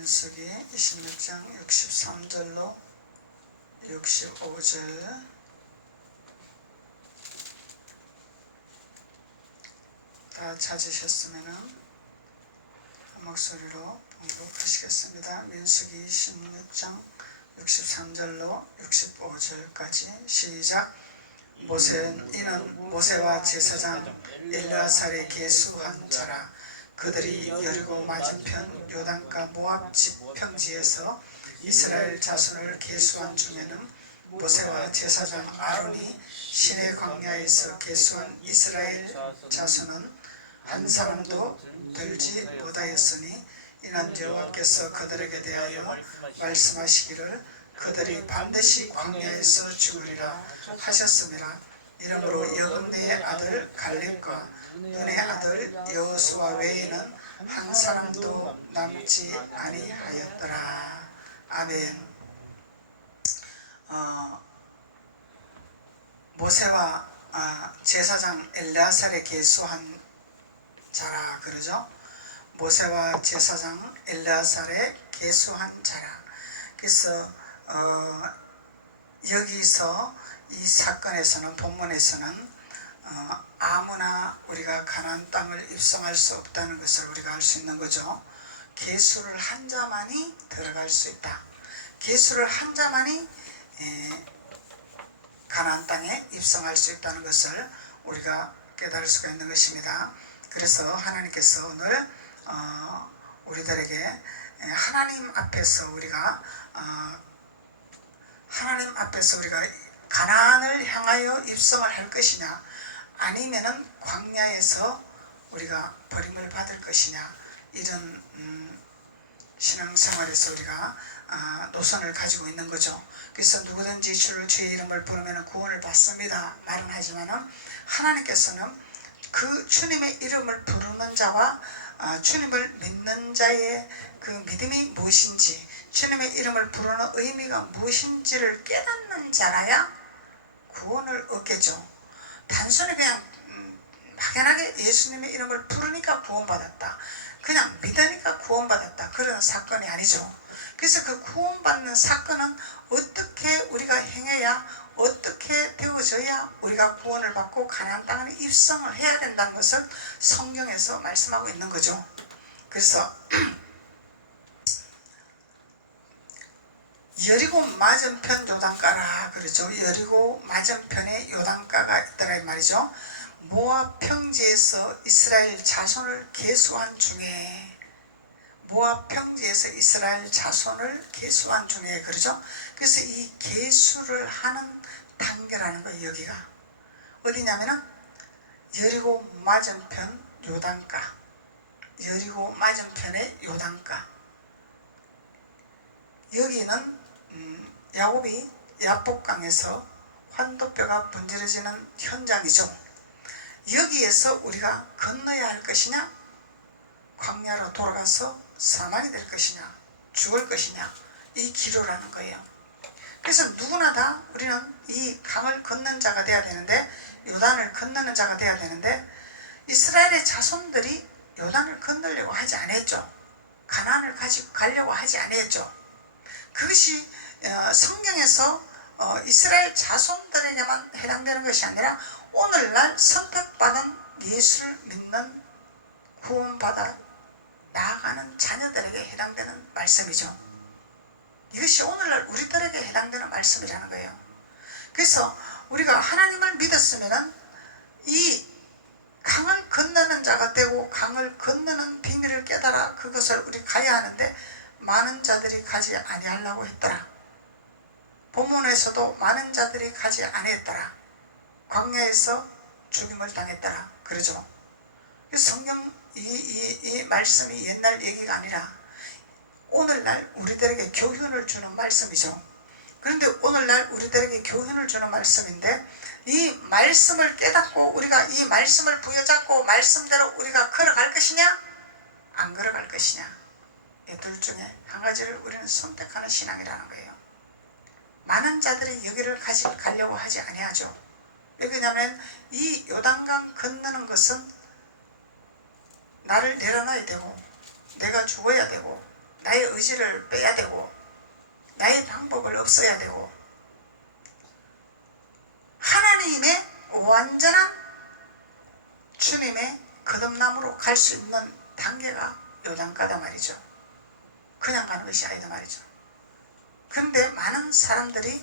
민수기 26장 63절로 65절 다 찾으셨으면 목소리로 봉독하시겠습니다. 민수기 26장 63절로 65절까지 시작. 이는 모세와 제사장 엘르아살의 계수한 자라. 그들이 여리고 맞은편 요단가 모압 지평지에서 이스라엘 자손을 계수한 중에는 모세와 제사장 아론이 시내 광야에서 계수한 이스라엘 자손은 한 사람도 들지 못하였으니 이는 여호와께서 그들에게 대하여 말씀하시기를 그들이 반드시 광야에서 죽으리라 하셨음이라. 이러므로 여분네의 아들 갈렙과 눈의 아들 여호수아 외에는 한 사람도 남지 아니하였더라. 아멘. 모세와 제사장 엘르아살의 계수한 자라 그러죠. 모세와 제사장 엘르아살의 계수한 자라. 그래서 여기서 이 사건에서는 본문에서는 아무나 우리가 가나안 땅을 입성할 수 없다는 것을 우리가 알 수 있는 거죠. 계수를 한 자만이 들어갈 수 있다. 계수를 한 자만이 가나안 땅에 입성할 수 있다는 것을 우리가 깨달을 수가 있는 것입니다. 그래서 하나님께서 오늘 우리들에게 하나님 앞에서 우리가 가나안을 향하여 입성을 할 것이냐, 아니면은 광야에서 우리가 버림을 받을 것이냐, 이런 신앙생활에서 우리가 노선을 가지고 있는 거죠. 그래서 누구든지 주의 이름을 부르면 구원을 받습니다 말은 하지만은 하나님께서는 그 주님의 이름을 부르는 자와 주님을 믿는 자의 그 믿음이 무엇인지, 주님의 이름을 부르는 의미가 무엇인지를 깨닫는 자라야 구원을 얻겠죠. 단순히 그냥 막연하게 예수님의 이름을 부르니까 구원받았다, 그냥 믿으니까 구원받았다, 그런 사건이 아니죠. 그래서 그 구원받는 사건은 어떻게 우리가 행해야, 어떻게 되어져야 우리가 구원을 받고 가나안 땅에 입성을 해야 된다는 것을 성경에서 말씀하고 있는 거죠. 그래서 여리고 맞은편 요단가라 그러죠. 여리고 맞은편에 요단가가 있더라 이 말이죠. 모압 평지에서 이스라엘 자손을 계수한 중에, 모압 평지에서 이스라엘 자손을 계수한 중에 그러죠. 그래서 이 계수를 하는 단계라는 거예요. 여기가 어디냐면은 여리고 맞은편 요단가, 여리고 맞은편의 요단가. 여기는 야곱이 야복강에서 환도뼈가 문지러지는 현장이죠. 여기에서 우리가 건너야 할 것이냐, 광야로 돌아가서 사망이 될 것이냐, 죽을 것이냐, 이 기로라는 거예요. 그래서 누구나 다 우리는 이 강을 건넌 자가 돼야 되는데, 요단을 건너는 자가 돼야 되는데, 이스라엘의 자손들이 요단을 건너려고 하지 않았죠. 가나안을 가지고 가려고 하지 않았죠. 그것이 성경에서 이스라엘 자손들에게만 해당되는 것이 아니라 오늘날 선택받은 예수를 믿는 구원받아 나아가는 자녀들에게 해당되는 말씀이죠. 이것이 오늘날 우리들에게 해당되는 말씀이라는 거예요. 그래서 우리가 하나님을 믿었으면 이 강을 건너는 자가 되고 강을 건너는 비밀을 깨달아 그것을 우리 가야 하는데, 많은 자들이 가지 아니하려고 했더라. 본문에서도 많은 자들이 가지 아니했더라. 광야에서 죽임을 당했더라 그러죠. 성경 이 말씀이 옛날 얘기가 아니라 오늘날 우리들에게 교훈을 주는 말씀이죠. 그런데 오늘날 우리들에게 교훈을 주는 말씀인데, 이 말씀을 깨닫고 우리가 이 말씀을 부여잡고 말씀대로 우리가 걸어갈 것이냐, 안 걸어갈 것이냐, 이 둘 중에 한 가지를 우리는 선택하는 신앙이라는 거예요. 많은 자들이 여기를 가려고 하지 아니하죠. 왜냐하면 이 요단강 건너는 것은 나를 내려놔야 되고 내가 죽어야 되고 나의 의지를 빼야 되고 나의 방법을 없어야 되고 하나님의 완전한 주님의 거듭남으로 갈 수 있는 단계가 요단가다 말이죠. 그냥 가는 것이 아니다 말이죠. 그런데 많은 사람들이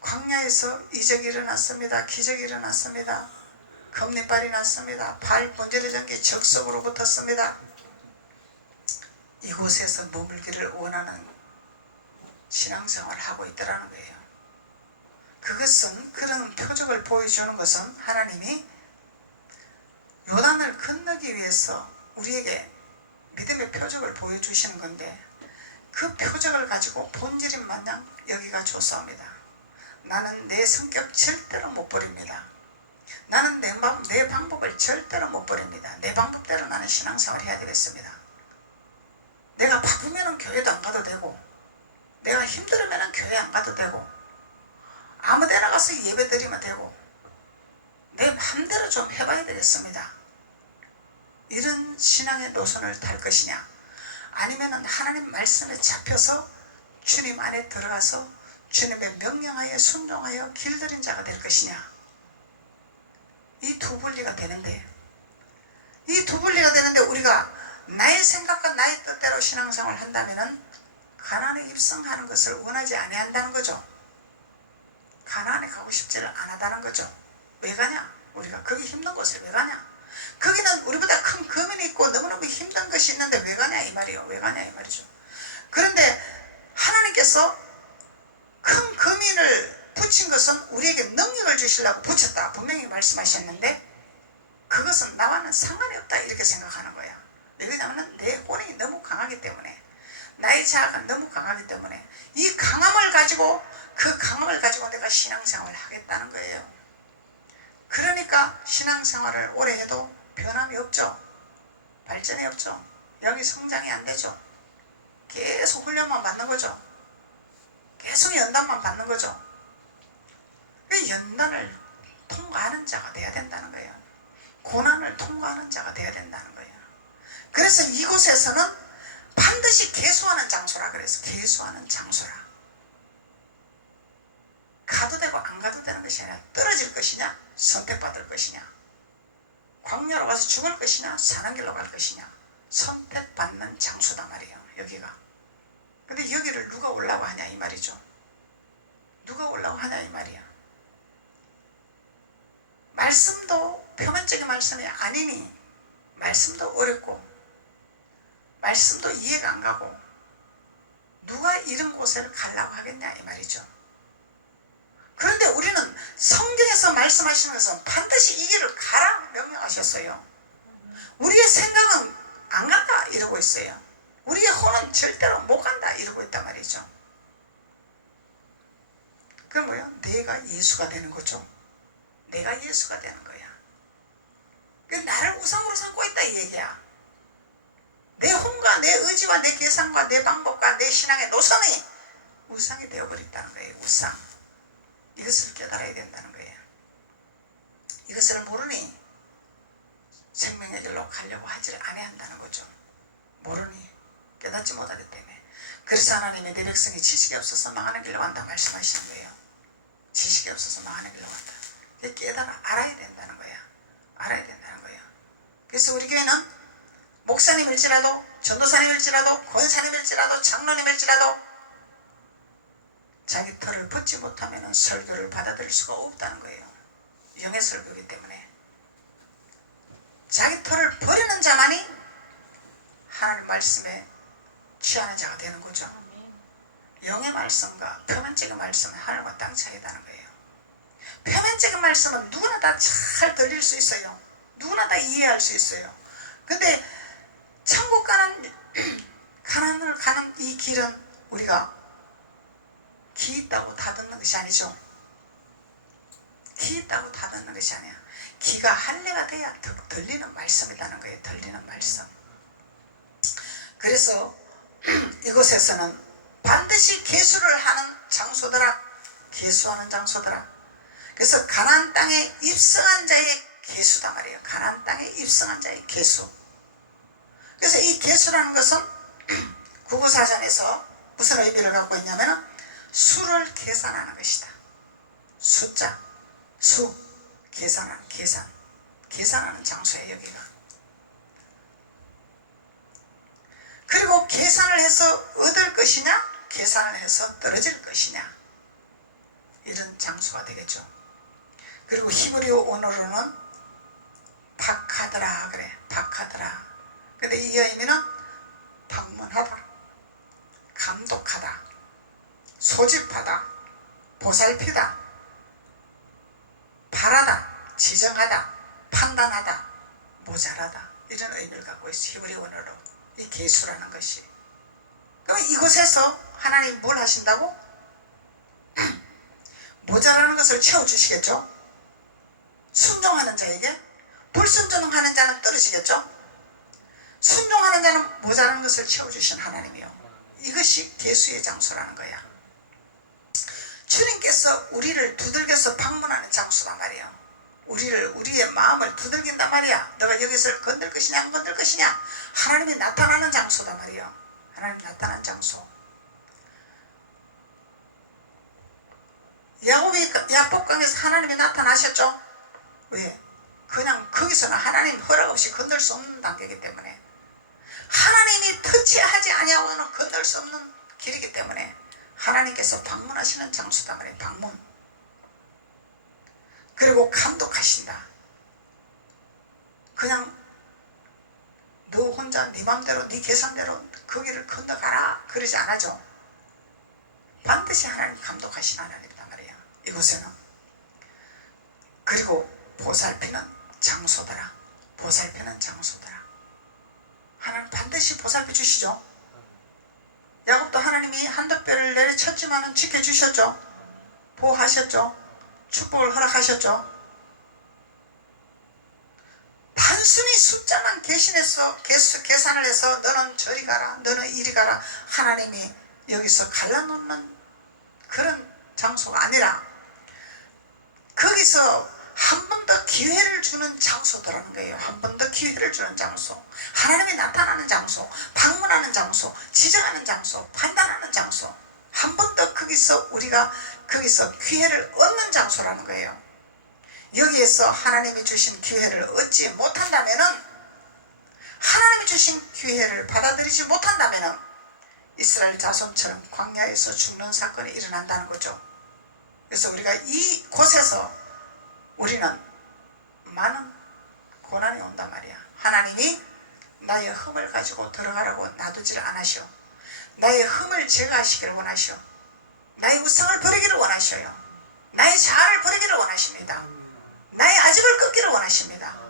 광야에서 이적이 일어났습니다. 기적이 일어났습니다. 금리발이 났습니다. 발 번제려진 게 적석으로 붙었습니다. 이곳에서 머물기를 원하는 신앙생활을 하고 있더라는 거예요. 그것은 그런 표적을 보여주는 것은 하나님이 요단을 건너기 위해서 우리에게 믿음의 표적을 보여주시는 건데 그 표적을 가지고 본질인 마냥 여기가 좋사옵니다. 나는 내 성격 절대로 못 버립니다. 나는 내 방법을 절대로 못 버립니다. 내 방법대로 나는 신앙생활을 해야 되겠습니다. 내가 바쁘면 교회도 안 가도 되고 내가 힘들으면 교회 안 가도 되고 아무 데나 가서 예배 드리면 되고 내 마음대로 좀 해봐야 되겠습니다. 이런 신앙의 노선을 탈 것이냐 아니면 하나님 말씀에 잡혀서 주님 안에 들어가서 주님의 명령하에 순종하여 길들인 자가 될 것이냐. 이 두 분리가 되는데 우리가 나의 생각과 나의 뜻대로 신앙생활을 한다면 가나안에 입성하는 것을 원하지 아니한다는 거죠. 가나안에 가고 싶지를 않았다는 거죠. 왜 가냐? 우리가 거기 힘든 곳에 왜 가냐? 거기는 우리보다 큰 거민이 있고 너무너무 힘든 것이 있는데 왜 가냐 이 말이요. 왜 가냐 이 말이죠. 그런데 하나님께서 큰 거민을 붙인 것은 우리에게 능력을 주시려고 붙였다 분명히 말씀하셨는데 그것은 나와는 상관이 없다 이렇게 생각하는 거야. 왜냐하면 내 혼이 너무 강하기 때문에 나의 자아가 너무 강하기 때문에 이 강함을 가지고 내가 신앙생활을 하겠다는 거예요. 그러니까 신앙생활을 오래 해도 변함이 없죠. 발전이 없죠. 영이 성장이 안 되죠. 계속 훈련만 받는 거죠. 계속 연단만 받는 거죠. 그 연단을 통과하는 자가 돼야 된다는 거예요. 고난을 통과하는 자가 돼야 된다는 거예요. 그래서 이곳에서는 반드시 계수하는 장소라 그래서 계수하는 장소라. 가도 되고 안 가도 되는 것이 아니라 떨어질 것이냐 선택받을 것이냐 광야로 가서 죽을 것이냐 사는 길로 갈 것이냐 선택받는 장소다 말이에요. 여기가. 근데 여기를 누가 오려고 하냐 이 말이죠. 누가 오려고 하냐 이 말이야. 말씀도 표면적인 말씀이 아니니 말씀도 어렵고 말씀도 이해가 안 가고 누가 이런 곳을 가려고 하겠냐 이 말이죠. 그런데 우리는 성경에서 말씀하시는 것은 반드시 이 길을 가라 명령하셨어요. 우리의 생각은 안 간다 이러고 있어요. 우리의 혼은 절대로 못 간다 이러고 있단 말이죠. 그럼 뭐요? 내가 예수가 되는 거죠. 내가 예수가 되는 거야. 나를 우상으로 삼고 있다 이 얘기야. 내 혼과 내 의지와 내 계산과 내 방법과 내 신앙의 노선이 우상이 되어버렸다는 거예요. 우상. 이것을 깨달아야 된다는 거예요. 이것을 모르니 생명의 길로 가려고 하지를 아니한다는 거죠. 모르니 깨닫지 못하기 때문에. 그래서 하나님의 내 백성이 지식이 없어서 망하는 길로 간다 말씀하시는 거예요. 지식이 없어서 망하는 길로 간다. 알아야 된다는 거야. 알아야 된다는 거예요. 그래서 우리 교회는 목사님일지라도 전도사님일지라도 권사님일지라도 장로님일지라도 자기 털을 벗지 못하면 설교를 받아들일 수가 없다는 거예요. 영의 설교이기 때문에. 자기 털을 버리는 자만이 하나님 말씀에 취하는 자가 되는 거죠. 영의 말씀과 표면적인 말씀은 하늘과 땅 차이다는 거예요. 표면적인 말씀은 누구나 다 잘 들릴 수 있어요. 누구나 다 이해할 수 있어요. 근데 천국 가는 가난을 가는 이 길은 우리가 귀 있다고 다 듣는 것이 아니죠. 귀 있다고 다 듣는 것이 아니야. 귀가 할례가 돼야 들리는 말씀이라는 거예요. 들리는 말씀. 그래서 이곳에서는 반드시 계수를 하는 장소더라. 계수하는 장소더라. 그래서 가나안 땅에 입성한 자의 계수다 말이에요. 가나안 땅에 입성한 자의 계수. 그래서 이 계수라는 것은 구구사전에서 무슨 의미를 갖고 있냐면 수를 계산하는 것이다. 숫자, 수, 계산하는, 계산하는 장소예요, 여기가. 그리고 계산을 해서 얻을 것이냐, 계산을 해서 떨어질 것이냐, 이런 장소가 되겠죠. 그리고 히브리어 원어로는 박하더라 그래. 박하더라. 근데 이 의미는 방문하다, 감독하다, 소집하다, 보살피다, 바라다, 지정하다, 판단하다, 모자라다, 이런 의미를 갖고 있어요. 히브리 원어로 이 계수라는 것이. 그럼 이곳에서 하나님 뭘 하신다고? 모자라는 것을 채워주시겠죠. 순종하는 자에게. 불순종하는 자는 떨어지겠죠. 순종하는 자는 모자라는 것을 채워주신 하나님이요. 이것이 계수의 장소라는 거야. 주님께서 우리를 두들겨서 방문하는 장소단 말이에요. 우리의 마음을 두들긴단 말이야. 너가 여기서 건들 것이냐 안 건들 것이냐. 하나님이 나타나는 장소단 말이에요. 하나님 나타나는 장소. 야복강에서 하나님이 나타나셨죠. 왜? 그냥 거기서는 하나님 허락 없이 건들 수 없는 단계이기 때문에, 하나님이 터치하지 아니하고는 건들 수 없는 길이기 때문에 하나님께서 방문하시는 장소단 말이에요. 방문. 그리고 감독하신다. 그냥 너 혼자 네 맘대로 네 계산대로 거기를 건너가라 그러지 않아죠. 반드시 하나님 감독하시는 하나님이란 말이에요, 이곳에는. 그리고 보살피는 장소더라. 보살피는 장소더라. 하나님 반드시 보살펴 주시죠. 야곱도 하나님이 한뼘뼈를 내려쳤지만은 지켜주셨죠. 보호하셨죠. 축복을 허락하셨죠. 단순히 숫자만 계산을 해서 너는 저리 가라, 너는 이리 가라, 하나님이 여기서 갈라놓는 그런 장소가 아니라, 거기서 한 번 더 기회를 주는 장소더라는 거예요. 한 번 더 기회를 주는 장소, 하나님이 나타나는 장소, 방문하는 장소, 지정하는 장소, 판단하는 장소, 한 번 더 우리가 거기서 기회를 얻는 장소라는 거예요. 여기에서 하나님이 주신 기회를 얻지 못한다면은, 하나님이 주신 기회를 받아들이지 못한다면은 이스라엘 자손처럼 광야에서 죽는 사건이 일어난다는 거죠. 그래서 우리가 이곳에서 우리는 많은 고난이 온단 말이야. 하나님이 나의 흠을 가지고 들어가라고 놔두지를 않으시오. 나의 흠을 제거하시기를 원하시오. 나의 우상을 버리기를 원하셔요. 나의 자아를 버리기를 원하십니다. 나의 아집을 끊기를 원하십니다.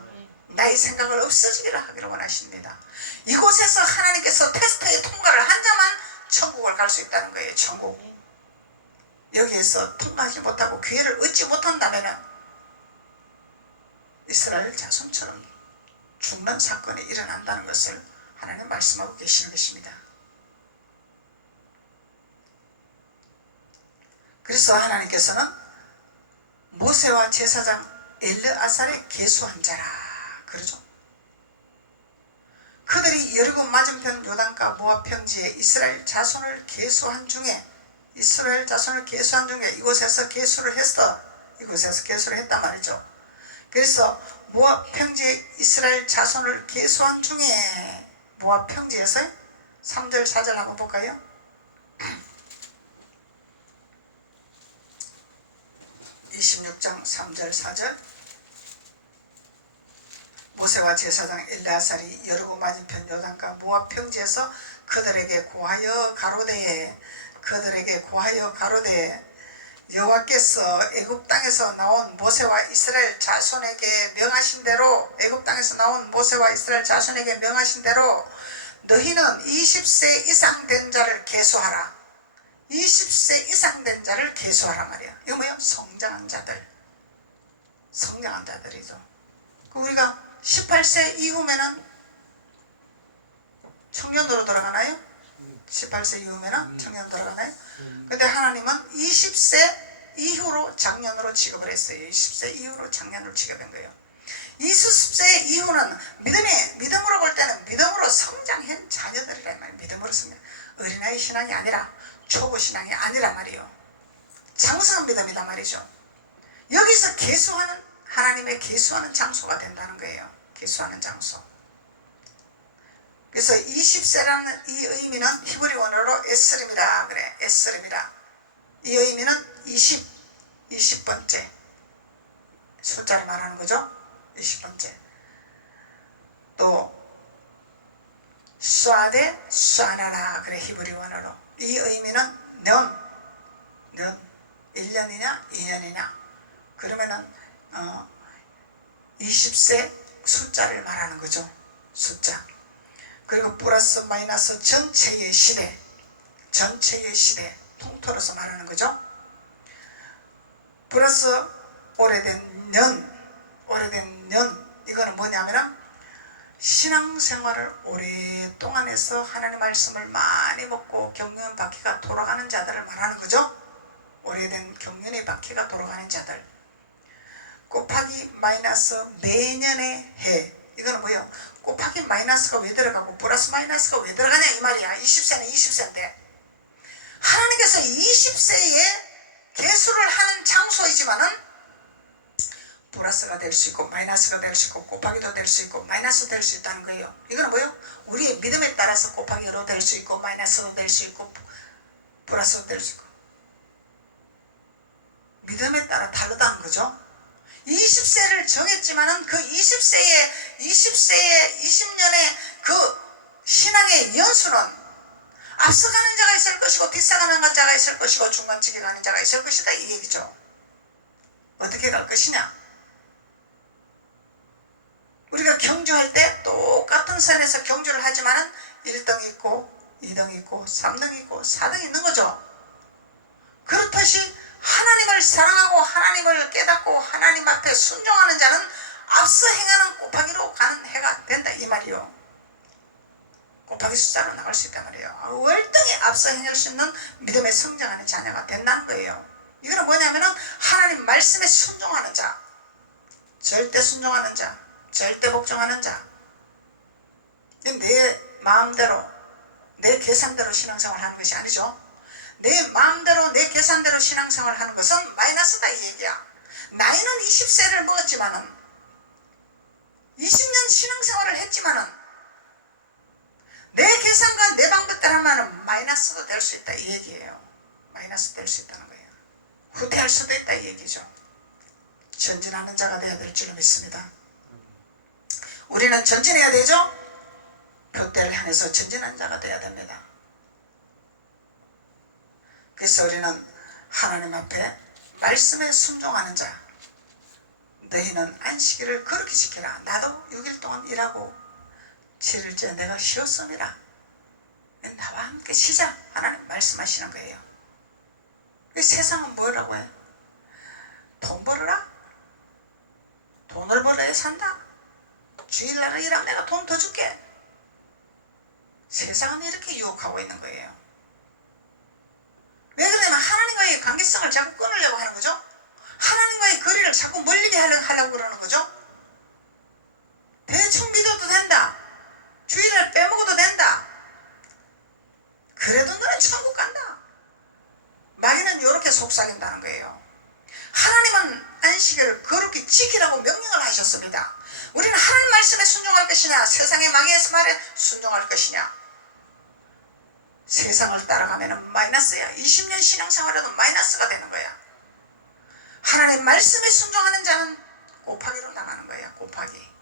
나의 생각을 없어지기를 하기를 원하십니다. 이곳에서 하나님께서 테스트에 통과를 한 자만 천국을 갈 수 있다는 거예요. 천국. 여기에서 통과하지 못하고 기회를 얻지 못한다면 이스라엘 자손처럼 죽는 사건이 일어난다는 것을 하나님 말씀하고 계시는 것입니다. 그래서 하나님께서는 모세와 제사장 엘르아살의 계수한 자라 그러죠. 그들이 여리고 맞은편 요단가 모압 평지에 이스라엘 자손을 계수한 중에, 이곳에서 계수를 했단 말이죠. 그래서 모압 평지에 이스라엘 자손을 계수한 중에, 모압 평지에서 3절 4절 한번 볼까요? (26장) 3절 4절. 모세와 제사장 엘르아살이 여리고 맞은편 요단가 모압 평지에서 그들에게 고하여 가로되 여호와께서 애굽 땅에서 나온 모세와 이스라엘 자손에게 명하신 대로, 너희는 20세 이상 된 자를 계수하라. 20세 이상 된 자를 계수하라 말이야. 이거 뭐야? 성장한 자들이죠. 우리가 18세 이후면은 청년으로 돌아가나요? 18세 이후면은 청년 돌아가나요? 근데 하나님은 20세 이후로 장년으로 취급을 했어요. 20세 이후로 장년으로 취급한 거예요. 20세 이후는 믿음으로 볼 때는 믿음으로 성장한 자녀들이란 말이에요. 믿음으로 성장. 어린아이 신앙이 아니라 초보 신앙이 아니라 말이에요. 장성한 믿음이다 말이죠. 여기서 계수하는 하나님의 계수하는 장소가 된다는 거예요. 계수하는 장소. 그래서 20세라는 이 의미는 히브리 원어로 에스림이라 그래. 에스림이라. 이 의미는 20번째 숫자를 말하는 거죠. 20번째. 또 쏴데 쏴나라 그래. 히브리 원어로. 이 의미는 년 1년이냐 2년이냐 그러면은 20세 숫자를 말하는 거죠. 숫자. 그리고 플러스 마이너스 전체의 시대 통틀어서 말하는 거죠. 플러스 오래된 년 이거는 뭐냐면은 신앙생활을 오랫동안 해서 하나님의 말씀을 많이 먹고 경륜 바퀴가 돌아가는 자들을 말하는 거죠. 오래된 경륜의 바퀴가 돌아가는 자들. 곱하기 마이너스 매년의 해. 이거는 뭐예요? 곱하기 마이너스가 왜 들어가고 플러스 마이너스가 왜 들어가냐 이 말이야. 20세는 20세인데 하나님께서 20세에 계수를 하는 장소이지만은 플러스가 될 수 있고 마이너스가 될 수 있고 곱하기도 될 수 있고 마이너스도 될 수 있다는 거예요. 이거는 뭐예요? 우리의 믿음에 따라서 곱하기로 될 수 있고 마이너스도 될 수 있고 플러스도 될 수 있고 믿음에 따라 다르다는 거죠. 20세를 정했지만은 그 20세의 20년의 그 신앙의 연수는 앞서가는 자가 있을 것이고 뒤서가는 자가 있을 것이고 중간쯤에 가는 자가 있을 것이다 이 얘기죠. 어떻게 갈 것이냐. 우리가 경주할 때 똑같은 선에서 경주를 하지만은 1등 있고 2등 있고 3등 있고 4등 있는 거죠. 그렇듯이 하나님을 사랑하고 하나님을 깨닫고 하나님 앞에 순종하는 자는 앞서 행하는 곱하기로 가는 해가 된다 이 말이요. 곱하기 숫자로 나갈 수 있단 말이에요. 월등히 앞서 행할 수 있는 믿음에 성장하는 자녀가 된다는 거예요. 이거는 뭐냐면은 하나님 말씀에 순종하는 자, 절대 순종하는 자, 절대 복종하는 자. 내 마음대로 내 계산대로 신앙생활 하는 것이 아니죠. 내 마음대로 내 계산대로 신앙생활 하는 것은 마이너스다 이 얘기야. 나이는 20세를 먹었지만은 20년 신앙생활을 했지만은 내 계산과 내 방법대로 하면은 마이너스도 될 수 있다 이 얘기예요. 마이너스 될 수 있다는 거예요. 후퇴할 수도 있다 이 얘기죠. 전진하는 자가 되어야 될 줄로 믿습니다. 우리는 전진해야 되죠. 표대를 향해서 전진하는 자가 되어야 됩니다. 그래서 우리는 하나님 앞에 말씀에 순종하는 자. 너희는 안식일을 거룩히 지키라. 나도 6일 동안 일하고 7일째 내가 쉬었음이라. 나와 함께 쉬자. 하나님 말씀하시는 거예요. 세상은 뭐라고 해? 돈 벌어라? 돈을 벌어야 산다. 주일날 일하면 내가 돈 더 줄게. 세상은 이렇게 유혹하고 있는 거예요. 왜 그러냐면 하나님과의 관계성을 자꾸 끊으려고 하는 거죠. 하나님과의 거리를 자꾸 멀리게 하려고 그러는 거죠. 대충 믿어도 된다. 주일날 빼먹어도 된다. 그래도 너는 천국 간다. 마귀는 이렇게 속삭인다는 거예요. 하나님은 안식일을 거룩히 지키라고 명령을 하셨습니다. 우리는 하나님 말씀에 순종할 것이냐 세상의 마귀의 말에 순종할 것이냐. 세상을 따라가면 마이너스야. 20년 신앙생활에도 마이너스가 되는 거야. 하나님 말씀에 순종하는 자는 곱하기로 나가는 거야. 곱하기.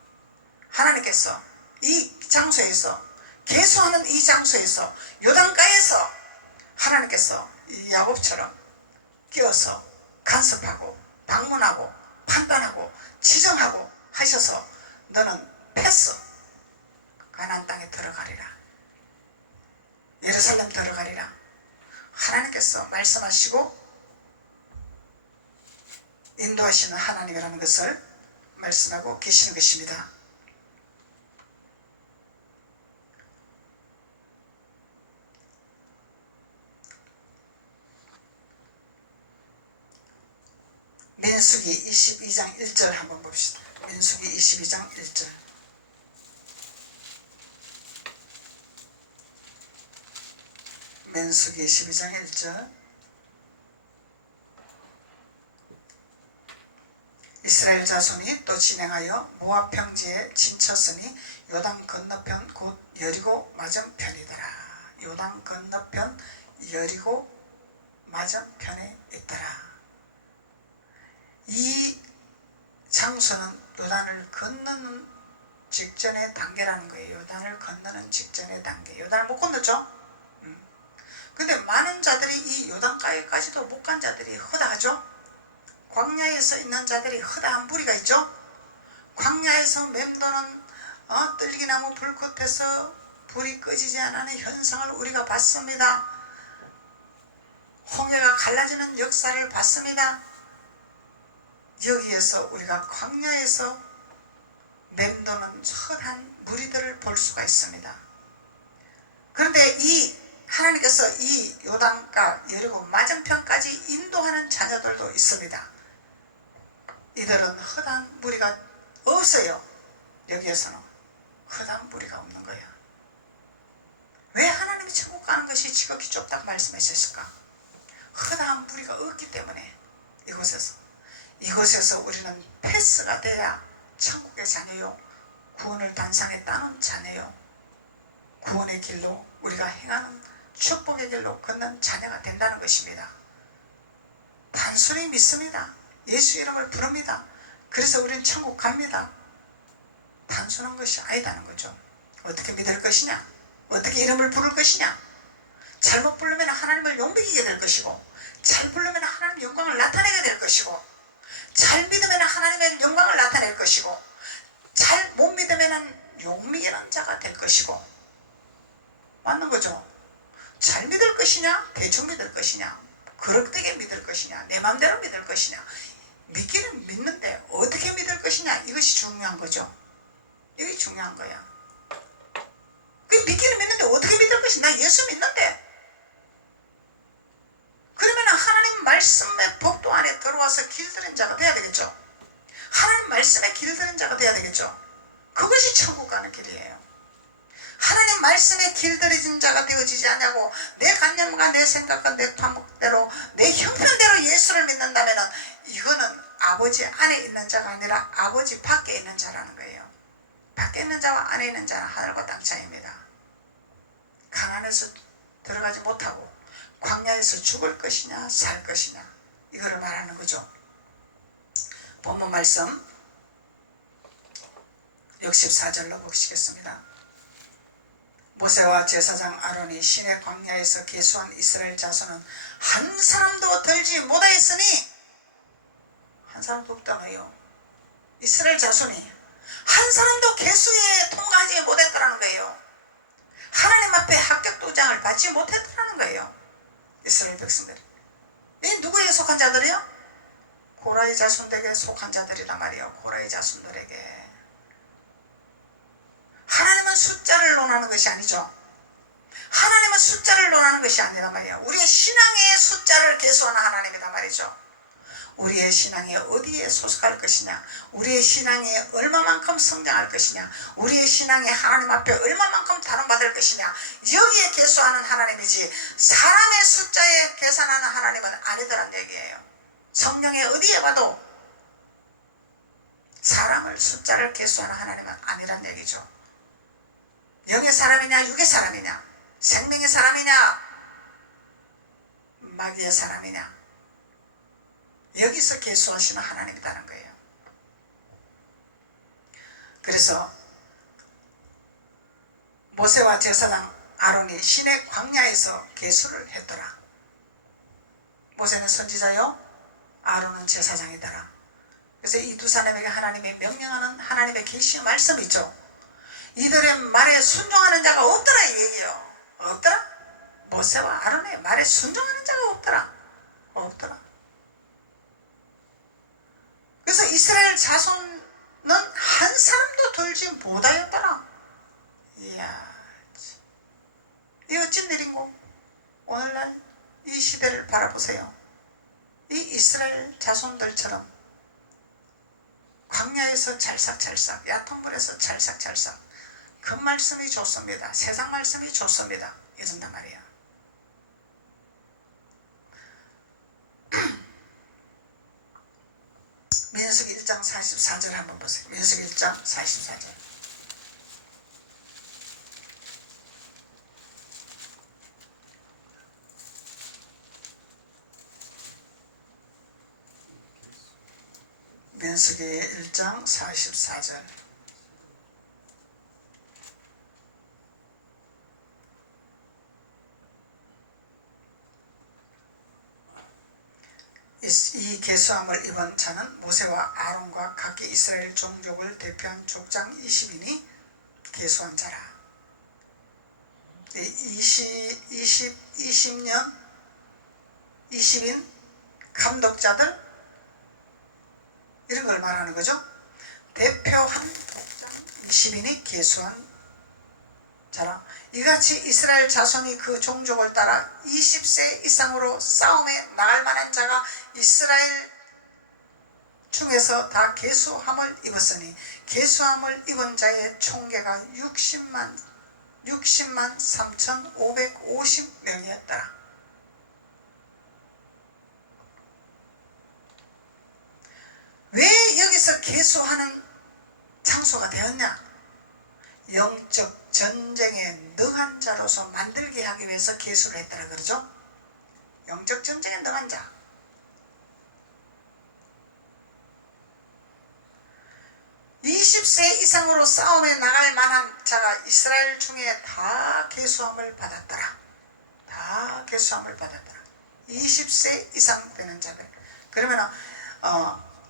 하나님께서 이 장소에서 계수하는 이 장소에서 요단가에서 하나님께서 야곱처럼 끼어서 간섭하고 방문하고 판단하고 지정하고 하셔서 너는 패스 가나안 땅에 들어가리라. 예루살렘 들어가리라. 하나님께서 말씀하시고 인도하시는 하나님이라는 것을 말씀하고 계시는 것입니다. 민수기 22장 1절 한번 봅시다. 민수기 22장 1절. 민수기 12장 1절. 이스라엘 자손이 또 진행하여 모압 평지에 진쳤으니 요단 건너편 곧 여리고 맞은편이더라. 요단 건너편 여리고 맞은편에 있더라. 이 장소는 요단을 건너는 직전의 단계라는 거예요. 요단을 건너는 직전의 단계. 요단을 못 건넜죠. 근데 많은 자들이 이 요단가에까지도 못 간 자들이 허다하죠. 광야에서 있는 자들이 허다한 무리가 있죠. 광야에서 맴도는 뜰기나무 불꽃에서 불이 꺼지지 않는 현상을 우리가 봤습니다. 홍해가 갈라지는 역사를 봤습니다. 여기에서 우리가 광야에서 맴도는 헛한 무리들을 볼 수가 있습니다. 그런데 이 하나님께서 이 요단가 여리고 맞은편까지 인도하는 자녀들도 있습니다. 이들은 헛한 무리가 없어요. 여기에서는 헛한 무리가 없는 거예요. 왜 하나님이 천국 가는 것이 지극히 좁다고 말씀하셨을까? 헛한 무리가 없기 때문에 이곳에서 우리는 패스가 돼야 천국의 자녀요, 구원을 단상에 따는 자녀요, 구원의 길로 우리가 행하는 축복의 길로 걷는 자녀가 된다는 것입니다. 단순히 믿습니다. 예수 이름을 부릅니다. 그래서 우리는 천국 갑니다. 단순한 것이 아니다는 거죠. 어떻게 믿을 것이냐? 어떻게 이름을 부를 것이냐? 잘못 부르면 하나님을 용비기게 될 것이고, 잘 부르면 하나님의 영광을 나타내게 될 것이고, 잘 믿으면 하나님의 영광을 나타낼 것이고, 잘 못 믿으면 용미하는 자가 될 것이고, 맞는 거죠. 잘 믿을 것이냐, 대충 믿을 것이냐, 그릇되게 믿을 것이냐, 내 맘대로 믿을 것이냐. 믿기는 믿는데 어떻게 믿을 것이냐, 이것이 중요한 거죠. 이게 중요한 거야. 믿기는 믿는데 어떻게 믿을 것이냐. 나 예수 믿는데. 그러면 하나님 말씀의 법도 안에 들어와서 길들인 자가 돼야 되겠죠. 하나님 말씀에 길들인 자가 돼야 되겠죠. 그것이 천국 가는 길이에요. 하나님 말씀에 길들여진 자가 되어지지 않냐고, 내 관념과 내 생각과 내 방법대로 내 형편대로 예수를 믿는다면 이거는 아버지 안에 있는 자가 아니라 아버지 밖에 있는 자라는 거예요. 밖에 있는 자와 안에 있는 자는 하늘과 땅 차이입니다. 가난해서 들어가지 못하고 광야에서 죽을 것이냐 살 것이냐, 이거를 말하는 거죠. 본문 말씀 64절로 보시겠습니다. 모세와 제사장 아론이 시내 광야에서 계수한 이스라엘 자손은 한 사람도 들지 못하였으니, 한 사람도 없다며요. 이스라엘 자손이 한 사람도 계수에 통과하지 못했다는 거예요. 하나님 앞에 합격 도장을 받지 못했다는 거예요. 이스라엘 백성들이. 이 누구에게 속한 자들이요? 고라의 자손들에게 속한 자들이란 말이에요. 고라의 자손들에게. 하나님은 숫자를 논하는 것이 아니죠. 하나님은 숫자를 논하는 것이 아니란 말이에요. 우리의 신앙의 숫자를 계수하는 하나님이란 말이죠. 우리의 신앙이 어디에 소속할 것이냐, 우리의 신앙이 얼마만큼 성장할 것이냐, 우리의 신앙이 하나님 앞에 얼마만큼 다름받을 것이냐, 여기에 계수하는 하나님이지 사람의 숫자에 계산하는 하나님은 아니더란 얘기예요. 성경에 어디에 봐도 사람을 숫자를 계수하는 하나님은 아니란 얘기죠. 영의 사람이냐 육의 사람이냐, 생명의 사람이냐 마귀의 사람이냐, 여기서 계수하시는 하나님이라는 거예요. 그래서 모세와 제사장 아론이 시내 광야에서 계수를 했더라. 모세는 선지자요, 아론은 제사장이더라. 그래서 이 두 사람에게 하나님이 명령하는 하나님의 계시의 말씀이 있죠. 이들의 말에 순종하는 자가 없더라, 이 얘기예요. 없더라. 모세와 아론의 말에 순종하는 자가 없더라. 없더라. 그래서 이스라엘 자손은 한 사람도 들지 못하였더라. 이야, 이 어찌 일인고? 오늘날 이 시대를 바라보세요. 이 이스라엘 자손들처럼 광야에서 찰싹찰싹, 야통물에서 찰싹찰싹, 그 말씀이 좋습니다, 세상 말씀이 좋습니다, 이런단 말이에요. 민수기 1장 44절 한번 보세요. 민수기 1장 44절. 민수기 1장 44절. 이 계수함을 입은 자는 모세와 아론과 각기 이스라엘 종족을 대표한 족장 20인이 계수한 자라. 20인 감독자들 이런 걸 말하는 거죠. 대표한 족장 20인이 계수한 자라. 이같이 이스라엘 자손이 그 종족을 따라 20세 이상으로 싸움에 나갈 만한 자가 이스라엘 중에서 다 계수함을 입었으니 계수함을 입은 자의 총계가 60만 3,550명이었더라. 왜 여기서 계수하는 장소가 되었냐? 영적 전쟁에 능한 자로서 만들게 하기 위해서 계수를 했다라 그러죠. 영적 전쟁에 능한 자. (20세) 이상으로 싸움에 나갈 만한 자가 이스라엘 중에 다 계수함을 받았더라. 다 계수함을 받았더라. 20세 이상 되는 자들. 그러면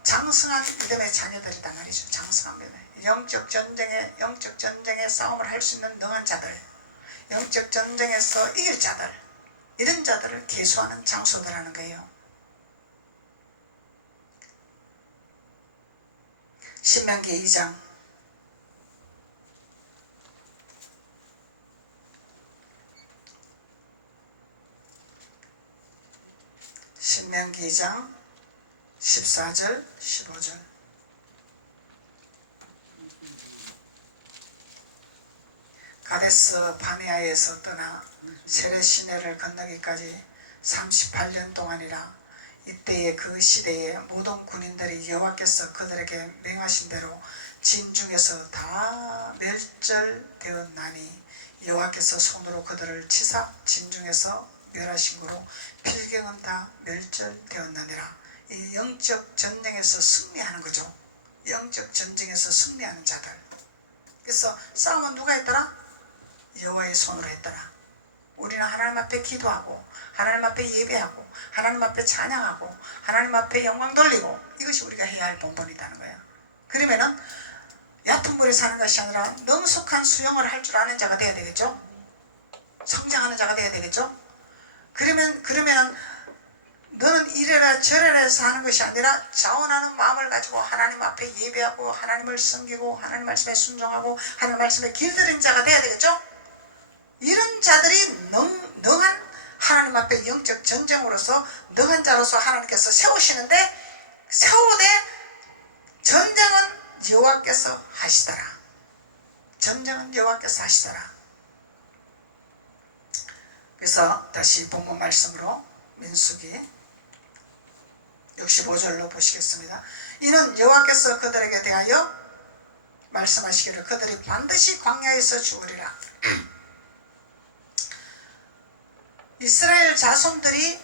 장성한 믿음의 자녀들이다 말이죠. 장성한 믿음. 영적 전쟁에 싸움을 할 수 있는 능한 자들, 영적 전쟁에서 이길 자들, 이런 자들을 계수하는 장소들하는 거예요. 신명기 2장 신명기 2장 14절 15절. 가데스 바네아에서 떠나 세렛 시내를 건너기까지 38년 동안이라. 이때에 그 시대의 모든 군인들이 여호와께서 그들에게 명하신 대로 진중에서 다 멸절되었나니 여호와께서 손으로 그들을 치사 진중에서 멸하신 거로 필경은 다 멸절되었느니라. 이 영적 전쟁에서 승리하는 거죠. 영적 전쟁에서 승리하는 자들. 그래서 싸움은 누가 했더라? 여호와의 손으로 했더라. 우리는 하나님 앞에 기도하고 하나님 앞에 예배하고 하나님 앞에 찬양하고 하나님 앞에 영광 돌리고, 이것이 우리가 해야 할 본분이라는 거야. 그러면은 얕은 물에 사는 것이 아니라 능숙한 수영을 할 줄 아는 자가 돼야 되겠죠. 성장하는 자가 돼야 되겠죠. 그러면 너는 이래라 저래라 해서 하는 것이 아니라 자원하는 마음을 가지고 하나님 앞에 예배하고 하나님을 섬기고 하나님 말씀에 순종하고 하나님 말씀에 길들인 자가 돼야 되겠죠. 이런 자들이 능한 하나님 앞에 영적 전쟁으로서 능한 자로서 하나님께서 세우시는데, 세우되 전쟁은 여호와께서 하시더라. 전쟁은 여호와께서 하시더라. 그래서 다시 본문 말씀으로 민수기 65절로 보시겠습니다. 이는 여호와께서 그들에게 대하여 말씀하시기를 그들이 반드시 광야에서 죽으리라. 이스라엘 자손들이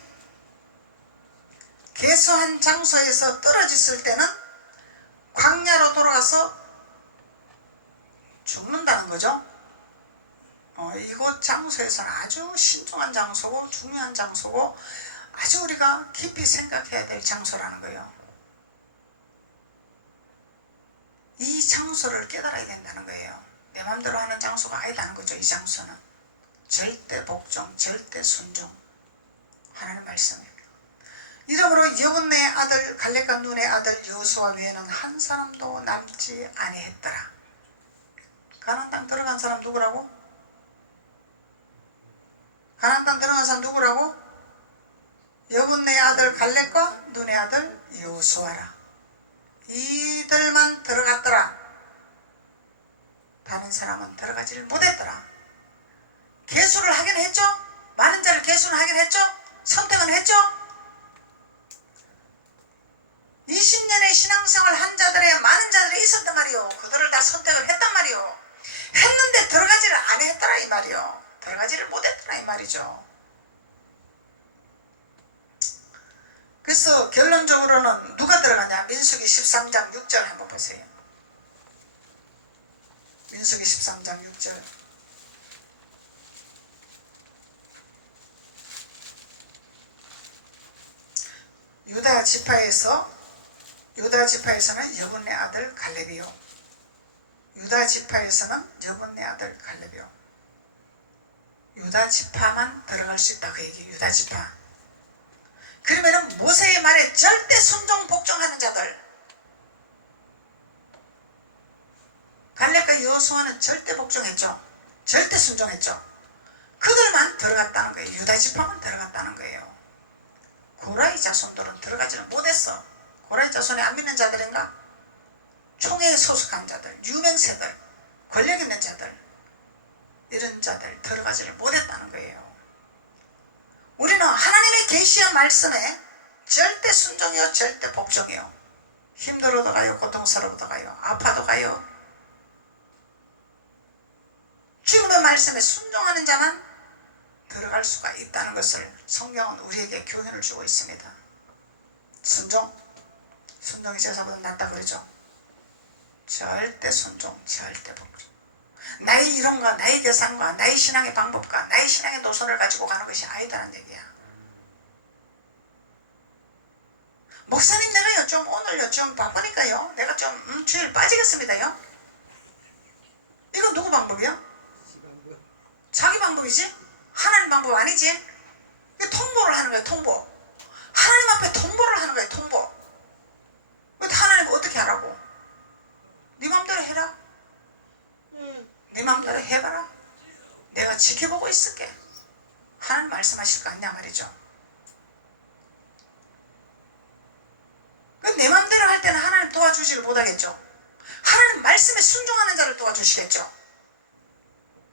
계수한 장소에서 떨어졌을 때는 광야로 돌아가서 죽는다는 거죠. 이곳 장소에서는 아주 신중한 장소고 중요한 장소고 아주 우리가 깊이 생각해야 될 장소라는 거예요. 이 장소를 깨달아야 된다는 거예요. 내 마음대로 하는 장소가 아니다는 거죠. 이 장소는 절대 복종, 절대 순종, 하나님 말씀입니다. 이러므로 여분네 아들 갈렙과 눈의 아들 여호수아 외에는 한 사람도 남지 아니했더라. 가나안 땅 들어간 사람 누구라고? 가나안 땅 들어간 사람 누구라고? 여분네 아들 갈렙과 눈의 아들 여호수아라. 이들만 들어갔더라. 다른 사람은 들어가지를 못했더라. 계수를 하긴 했죠. 많은 자를 계수는 하긴 했죠. 선택은 했죠. 20년의 신앙생활 이 말이죠. 그래서 결론적으로는 누가 들어가냐? 민수기 13장 6절 한번 보세요. 민수기 13장 6절. 유다 지파에서는 여분의 아들 갈렙이요. 유다 지파에서는 여분의 아들 갈렙이요. 유다 지파만 들어갈 수 있다 그 얘기. 유다 지파. 그러면은 모세의 말에 절대 순종 복종하는 자들, 갈렙과 여호수아는 절대 복종했죠. 절대 순종했죠. 그들만 들어갔다는 거예요. 유다 지파만 들어갔다는 거예요. 고라이 자손들은 들어가지를 못했어. 고라이 자손이 안 믿는 자들인가? 총회에 소속한 자들, 유명세들, 권력 있는 자들, 이런 자들 들어가지를 못했다는 거예요. 우리는 하나님의 계시와 말씀에 절대 순종이요 절대 복종이요. 힘들어도 가요, 고통스러워도 가요, 아파도 가요. 죽음의 말씀에 순종하는 자만 들어갈 수가 있다는 것을 성경은 우리에게 교훈을 주고 있습니다. 순종이 제사보다 낫다 그러죠. 절대 순종, 절대 복종. 나의 이론과 나의 계산과 나의 신앙의 방법과 나의 신앙의 노선을 가지고 가는 것이 아니다라는 얘기야. 목사님, 내가요 좀 오늘요 좀 바쁘니까요 내가 좀 주일 빠지겠습니다요. 이건 누구 방법이요? 자기 방법이지? 하나님 방법 아니지? 이게 통보를 하는 거야. 통보. 하나님 앞에 통보를 하는 거야. 통보. 하나님 어떻게 하라고? 네 맘대로 해라. 네 맘대로 해봐라. 내가 지켜보고 있을게. 하나님 말씀하실 거 아니냐 말이죠. 내 맘대로 할 때는 하나님 도와주지를 못하겠죠. 하나님 말씀에 순종하는 자를 도와주시겠죠.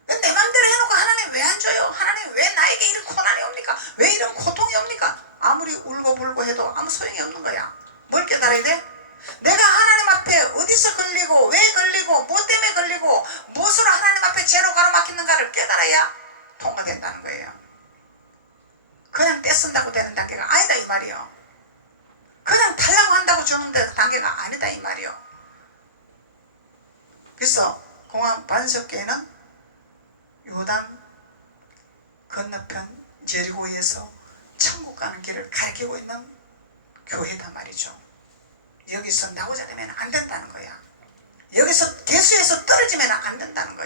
내 맘대로 해놓고 하나님 왜 안 줘요? 하나님 왜 나에게 이런 고난이 옵니까? 왜 이런 고통이 옵니까? 아무리 울고불고 해도 아무 소용이 없는 거야. 뭘 깨달아야 돼? 내가 하나님 앞에 어디서 걸리고 왜 걸리고 뭐 때문에 걸리고 무엇으로 하나님 앞에 죄로 가로막히는가를 깨달아야 통과된다는 거예요. 그냥 떼쓴다고 되는 단계가 아니다 이 말이요. 그냥 달라고 한다고 주는 단계가 아니다 이 말이요. 그래서 공항 반석교회는 요단 건너편 여리고에서 천국 가는 길을 가리키고 있는 교회다 말이죠. 여기서 나오자 되면 안 된다는 거야. 여기서 개수에서 떨어지면 안 된다는 거야.